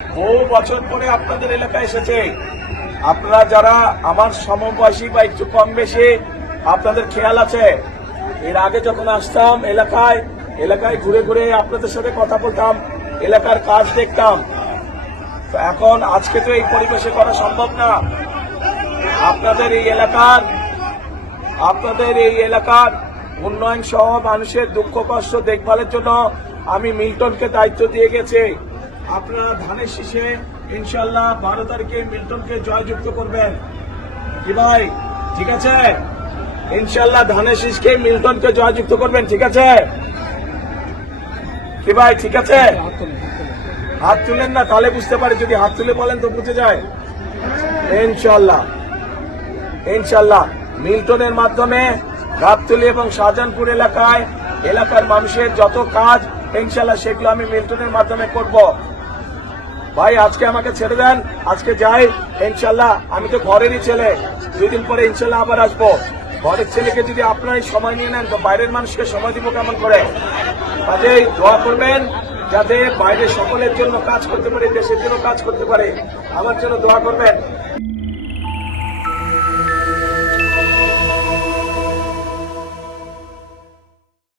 বহু বছর পরে আপনাদের এলাকায় এসেছে। আপনারা যারা আমার সমবয়সী বা একটু কম বেশি, আপনাদের খেয়াল আছে এর আগে যখন আসতাম এলাকায় ঘুরে ঘুরে আপনাদের সাথে কথা বলতাম, এলাকার কাজ দেখতাম। তো এখন আজকে তো এই পরিবেশে করা সম্ভব না। আপনাদের এই এলাকার উন্নয়ন সহ মানুষের দুঃখ কষ্ট দেখভালের জন্য আমি মিল্টনকে দায়িত্ব দিয়ে গেছি। আপনারা ধানের শীষে ইনশাল্লাহ 12 তারিখে মিল্টনকে জয়যুক্ত করবেন। কি ভাই ঠিক আছে? ইনশাল্লাহ ধানের শীষকে মিল্টনকে জয়যুক্ত করবেন, ঠিক আছে? কি ভাই ঠিক আছে? হাত তুলেন না, তাহলে বুঝতে পারি। যদি হাত তুলে বলেন তো বুঝে যায়। ইনশাল্লাহ মিল্টনের মাধ্যমে গাবতলী এবং শাহজাহানপুর এলাকার মানুষের যত কাজ ইনশাল্লাহ সেগুলো আমি মিল্টনের মাধ্যমে করব। ভাই আজকে আমাকে ছেড়ে দেন, আজকে যাই ইনশাল্লাহ। আমি তো ঘরেরই ছেলে, 2 দিন পরে ইনশাল্লাহ আবার আসবো। ঘরের ছেলেকে যদি আপনারাই সময় নিয়ে নেন তো বাইরের মানুষকে সময় দিব কেমন করে? কাজেই দোয়া করবেন যাতে বাইরে সকলের জন্য কাজ করতে পারে, দেশের জন্য কাজ করতে পারে। আমার জন্য দোয়া করবেন।